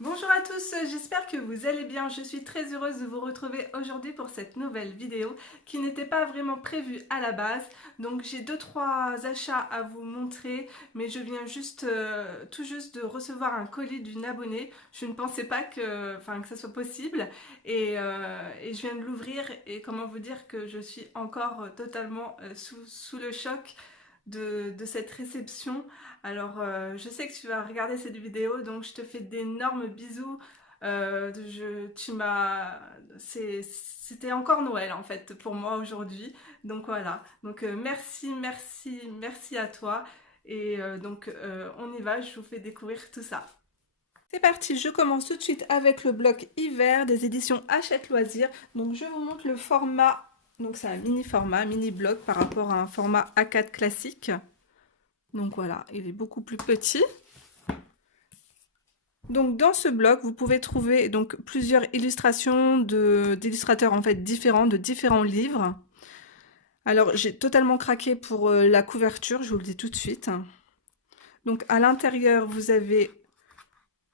Bonjour à tous, j'espère que vous allez bien. Je suis très heureuse de vous retrouver aujourd'hui pour cette nouvelle vidéo qui n'était pas vraiment prévue à la base. Donc j'ai deux trois achats à vous montrer, mais je viens juste tout juste de recevoir un colis d'une abonnée. Je ne pensais pas que ça soit possible et je viens de l'ouvrir et comment vous dire que je suis encore totalement sous le choc de cette réception. Alors, je sais que tu vas regarder cette vidéo, donc je te fais d'énormes bisous. C'était encore Noël en fait pour moi aujourd'hui. Donc voilà. Donc merci, merci, merci à toi. Et on y va. Je vous fais découvrir tout ça. C'est parti, je commence tout de suite avec le bloc hiver des éditions Hachette Loisirs. Donc je vous montre le format. Donc c'est un mini format, mini bloc par rapport à un format A4 classique. Donc voilà, il est beaucoup plus petit. Donc dans ce bloc, vous pouvez trouver donc plusieurs illustrations d'illustrateurs en fait différents, de différents livres. Alors j'ai totalement craqué pour la couverture, je vous le dis tout de suite. Donc à l'intérieur, vous avez,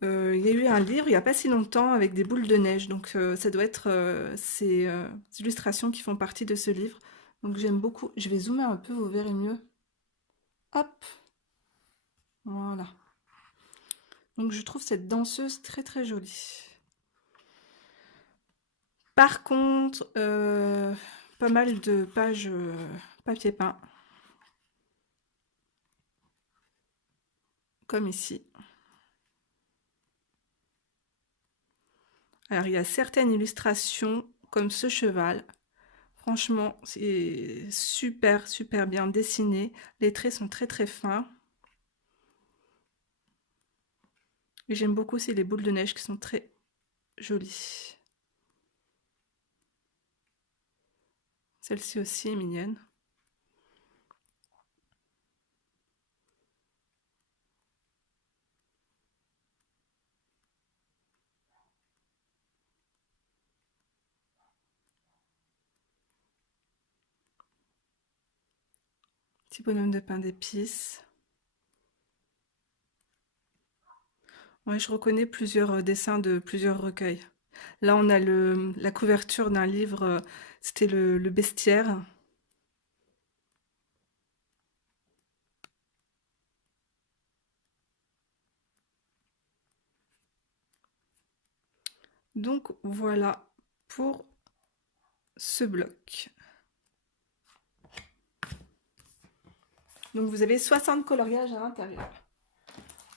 il y a eu un livre il n'y a pas si longtemps avec des boules de neige. Donc ça doit être ces illustrations qui font partie de ce livre. Donc j'aime beaucoup. Je vais zoomer un peu, vous verrez mieux. Hop, voilà. Donc je trouve cette danseuse très très jolie. Par contre, pas mal de pages papier peint, comme ici. Alors il y a certaines illustrations, comme ce cheval. Franchement, c'est super, super bien dessiné. Les traits sont très, très fins. Et j'aime beaucoup aussi les boules de neige qui sont très jolies. Celle-ci aussi est mignonne. Petit bonhomme de pain d'épices. Ouais, je reconnais plusieurs dessins de plusieurs recueils. Là, on a la couverture d'un livre, c'était le bestiaire. Donc voilà pour ce bloc. Donc vous avez 60 coloriages à l'intérieur.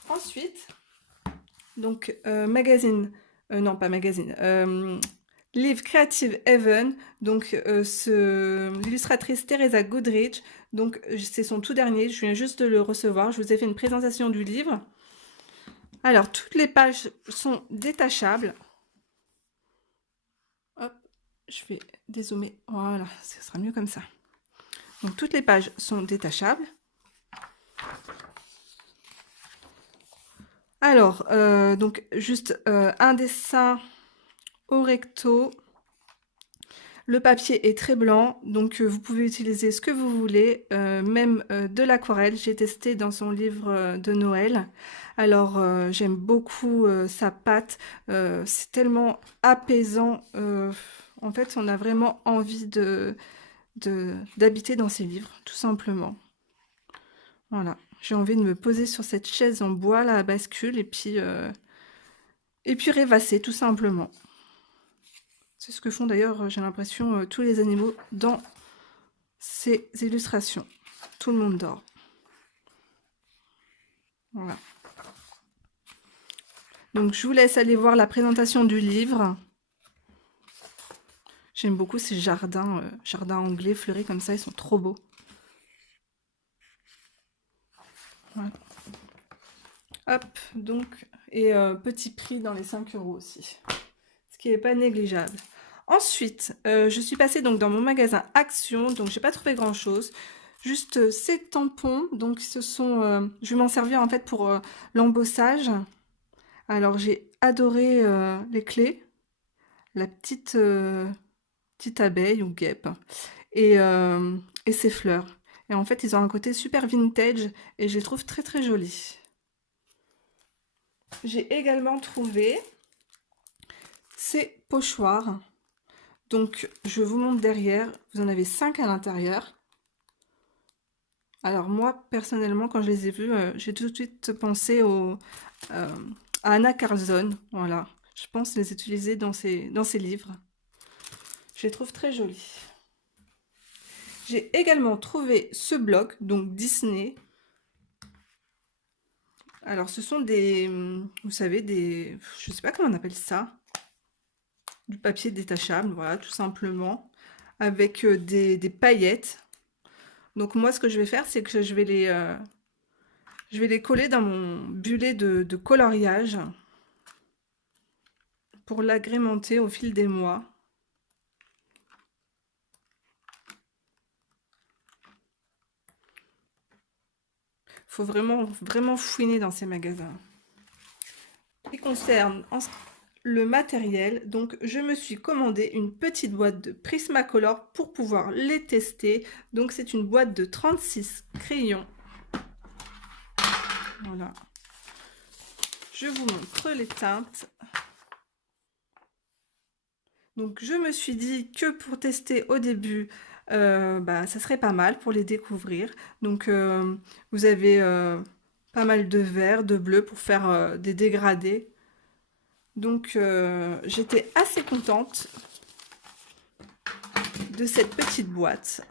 Ensuite, donc magazine, non pas magazine, livre Creative Heaven, donc l'illustratrice Teresa Goodrich, donc c'est son tout dernier, je viens juste de le recevoir, je vous ai fait une présentation du livre. Alors toutes les pages sont détachables. Hop, je vais dézoomer, voilà, ce sera mieux comme ça. Donc toutes les pages sont détachables. Alors, donc juste un dessin au recto. Le papier est très blanc, donc vous pouvez utiliser ce que vous voulez, même de l'aquarelle. J'ai testé dans son livre de Noël. Alors, j'aime beaucoup sa pâte. C'est tellement apaisant. En fait, on a vraiment envie d'habiter dans ses livres, tout simplement. Voilà. J'ai envie de me poser sur cette chaise en bois, là, à bascule, et puis rêvasser, tout simplement. C'est ce que font d'ailleurs, j'ai l'impression, tous les animaux dans ces illustrations. Tout le monde dort. Voilà. Donc je vous laisse aller voir la présentation du livre. J'aime beaucoup ces jardins, jardins anglais fleuris comme ça, ils sont trop beaux. Voilà. Hop, donc, et petit prix dans les 5 € aussi, ce qui n'est pas négligeable. Ensuite, je suis passée donc dans mon magasin Action, donc j'ai pas trouvé grand chose. Juste ces tampons, donc ce sont, je vais m'en servir en fait pour l'embossage. Alors j'ai adoré les clés, la petite abeille ou guêpe et ses fleurs. Et en fait ils ont un côté super vintage et je les trouve très très jolis. J'ai également trouvé ces pochoirs. Donc, je vous montre derrière. Vous en avez 5 à l'intérieur. Alors moi, personnellement, quand je les ai vus, j'ai tout de suite pensé à Anna Carlson. Voilà. Je pense les utiliser dans ces livres. Je les trouve très jolis. J'ai également trouvé ce bloc, donc Disney. Alors, ce sont vous savez, je sais pas comment on appelle ça, du papier détachable, voilà, tout simplement, avec des paillettes. Donc moi, ce que je vais faire, c'est que je vais les coller dans mon bullet de coloriage pour l'agrémenter au fil des mois. Faut vraiment fouiner dans ces magasins. En ce qui concerne le matériel, donc je me suis commandé une petite boîte de Prismacolor pour pouvoir les tester. Donc c'est une boîte de 36 crayons. Voilà. Je vous montre les teintes. Donc je me suis dit que pour tester au début, ça serait pas mal pour les découvrir. Donc vous avez pas mal de vert, de bleu pour faire des dégradés. Donc j'étais assez contente de cette petite boîte.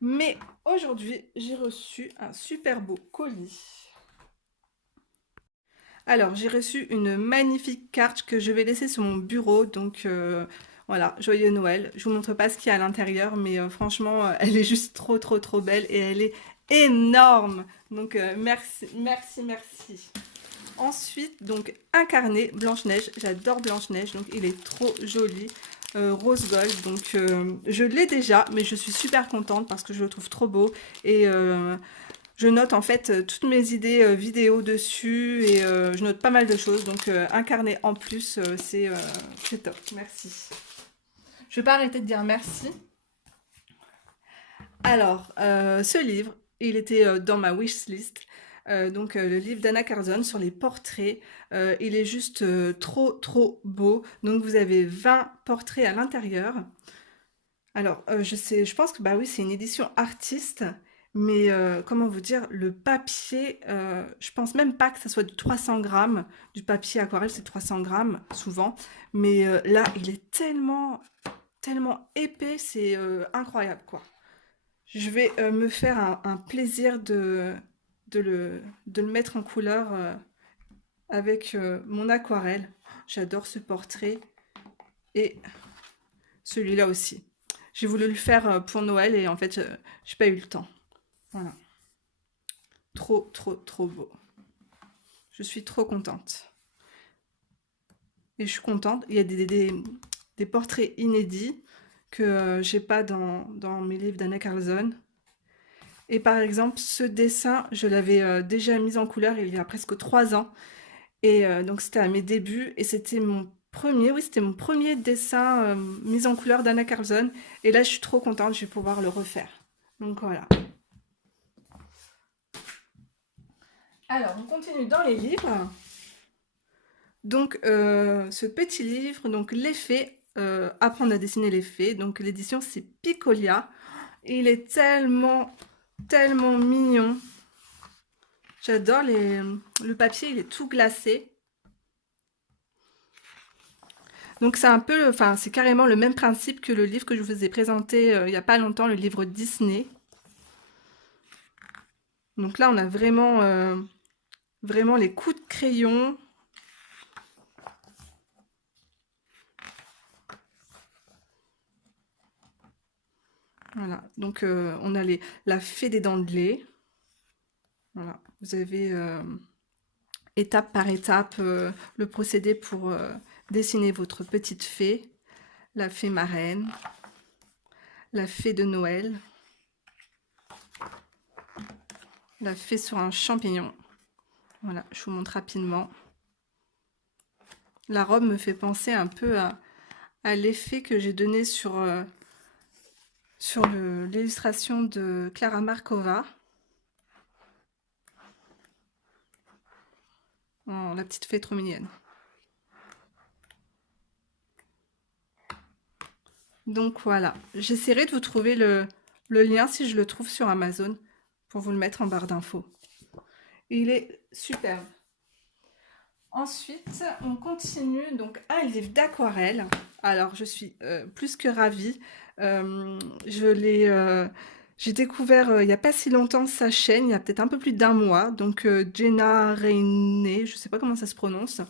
Mais aujourd'hui, j'ai reçu un super beau colis. Alors, j'ai reçu une magnifique carte que je vais laisser sur mon bureau. Donc, voilà, joyeux Noël. Je vous montre pas ce qu'il y a à l'intérieur, mais franchement, elle est juste trop belle et elle est énorme. Donc, merci, merci, merci. Ensuite, donc, un carnet Blanche-Neige. J'adore Blanche-Neige, donc il est trop joli. Rose gold, donc je l'ai déjà, mais je suis super contente parce que je le trouve trop beau. Et je note en fait toutes mes idées vidéo dessus et je note pas mal de choses. Donc un carnet en plus, c'est top. Merci. Je vais pas arrêter de dire merci. Alors, ce livre, il était dans ma wishlist. Donc le livre d'Anna Carlson sur les portraits, il est juste trop beau. Donc vous avez 20 portraits à l'intérieur. Alors je pense que bah oui, c'est une édition artiste, mais comment vous dire, le papier, je pense même pas que ça soit du 300 grammes. Du papier aquarelle, c'est 300 grammes souvent, mais là, il est tellement épais, c'est incroyable quoi. Je vais me faire un plaisir de le mettre en couleur avec mon aquarelle. J'adore ce portrait et celui-là aussi. J'ai voulu le faire pour Noël et en fait, j'ai pas eu le temps. Voilà. Trop beau. Je suis trop contente. Et je suis contente. Il y a des portraits inédits que j'ai pas dans mes livres d'Anna Carlson. Et par exemple, ce dessin, je l'avais déjà mis en couleur il y a presque 3 ans. Et donc c'était à mes débuts et c'était mon premier dessin mis en couleur d'Anna Carlson. Et là, je suis trop contente, je vais pouvoir le refaire. Donc voilà. Alors, on continue dans les livres. Donc, ce petit livre, donc les fées, apprendre à dessiner les fées. Donc, l'édition, c'est Picolia. Il est tellement mignon. J'adore le papier, il est tout glacé. Donc c'est un peu, enfin c'est carrément le même principe que le livre que je vous ai présenté il n'y a pas longtemps, le livre Disney. Donc là on a vraiment les coups de crayon. Voilà, donc on a la fée des dents de lait. Voilà, vous avez étape par étape le procédé pour dessiner votre petite fée, la fée marraine, la fée de Noël, la fée sur un champignon. Voilà, je vous montre rapidement. La robe me fait penser un peu à l'effet que j'ai donné sur l'illustration de Clara Markova. Oh, la petite fée trop mignonne. Donc voilà, j'essaierai de vous trouver le lien si je le trouve sur Amazon pour vous le mettre en barre d'infos. Il est superbe. Ensuite, on continue donc un livre d'aquarelle. Alors, je suis plus que ravie. Je l'ai, j'ai découvert il n'y a pas si longtemps sa chaîne, il y a peut-être un peu plus d'un mois. Donc, Jenna Rainé, je ne sais pas comment ça se prononce.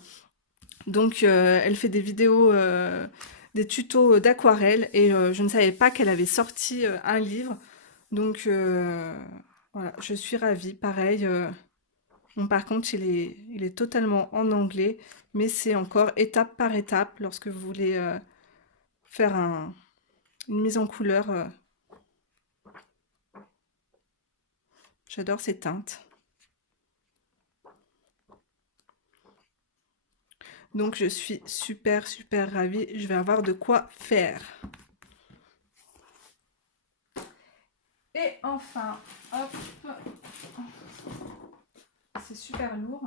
Donc, elle fait des vidéos, des tutos d'aquarelle et je ne savais pas qu'elle avait sorti un livre. Donc, voilà, je suis ravie. Pareil. Bon, par contre, il est totalement en anglais, mais c'est encore étape par étape lorsque vous voulez faire une mise en couleur. J'adore ces teintes. Donc, je suis super, super ravie. Je vais avoir de quoi faire. Et enfin, hop, c'est super lourd.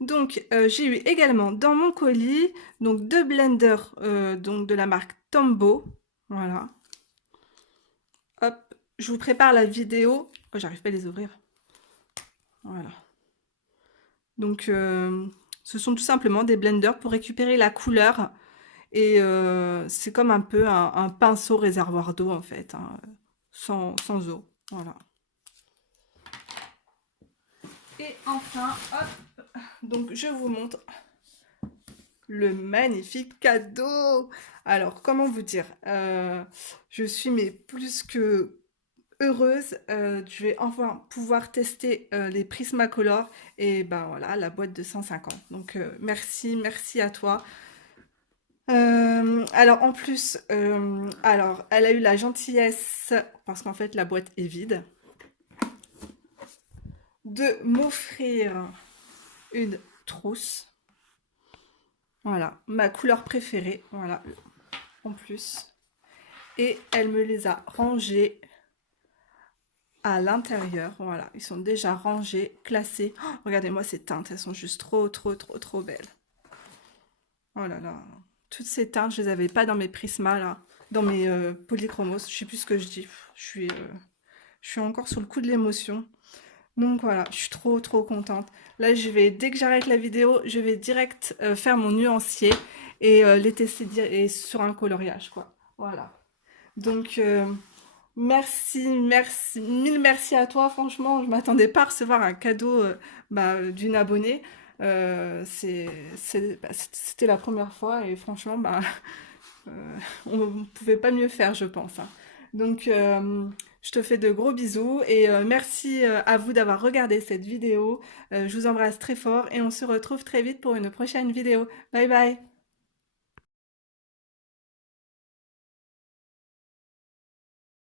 Donc, j'ai eu également dans mon colis donc deux blenders donc de la marque Tombow. Voilà. Hop, je vous prépare la vidéo. Oh, j'arrive pas à les ouvrir. Voilà. Donc, ce sont tout simplement des blenders pour récupérer la couleur. Et c'est comme un peu un pinceau réservoir d'eau en fait, hein, sans eau. Voilà. Et enfin, hop, donc je vous montre le magnifique cadeau. Alors, comment vous dire, je suis mais plus que heureuse. Je vais enfin pouvoir tester les Prismacolor et ben voilà, la boîte de 150. Donc, merci à toi. Alors en plus, alors elle a eu la gentillesse, parce qu'en fait la boîte est vide, de m'offrir une trousse. Voilà, ma couleur préférée, voilà, en plus. Et elle me les a rangés à l'intérieur, voilà, ils sont déjà rangés, classés. Oh, regardez-moi ces teintes, elles sont juste trop belles. Oh là là, toutes ces teintes, je les avais pas dans mes prismas là, dans mes polychromos, je sais plus ce que je dis. Je suis encore sous le coup de l'émotion. Donc voilà, je suis trop contente. Là, dès que j'arrête la vidéo, je vais direct faire mon nuancier et les tester et sur un coloriage, quoi. Voilà. Donc, mille merci à toi. Franchement, je m'attendais pas à recevoir un cadeau d'une abonnée. C'était la première fois et franchement, on ne pouvait pas mieux faire, je pense, hein. Donc, je te fais de gros bisous et merci à vous d'avoir regardé cette vidéo. Je vous embrasse très fort et on se retrouve très vite pour une prochaine vidéo. Bye bye!